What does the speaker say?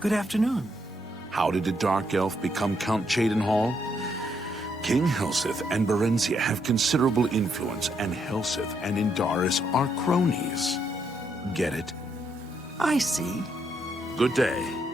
Good afternoon. How did a Dark Elf become Count Cheydinhal? King Helseth and Berenzia have considerable influence, and Helseth and Indaris are cronies. Get it? I see. Good day.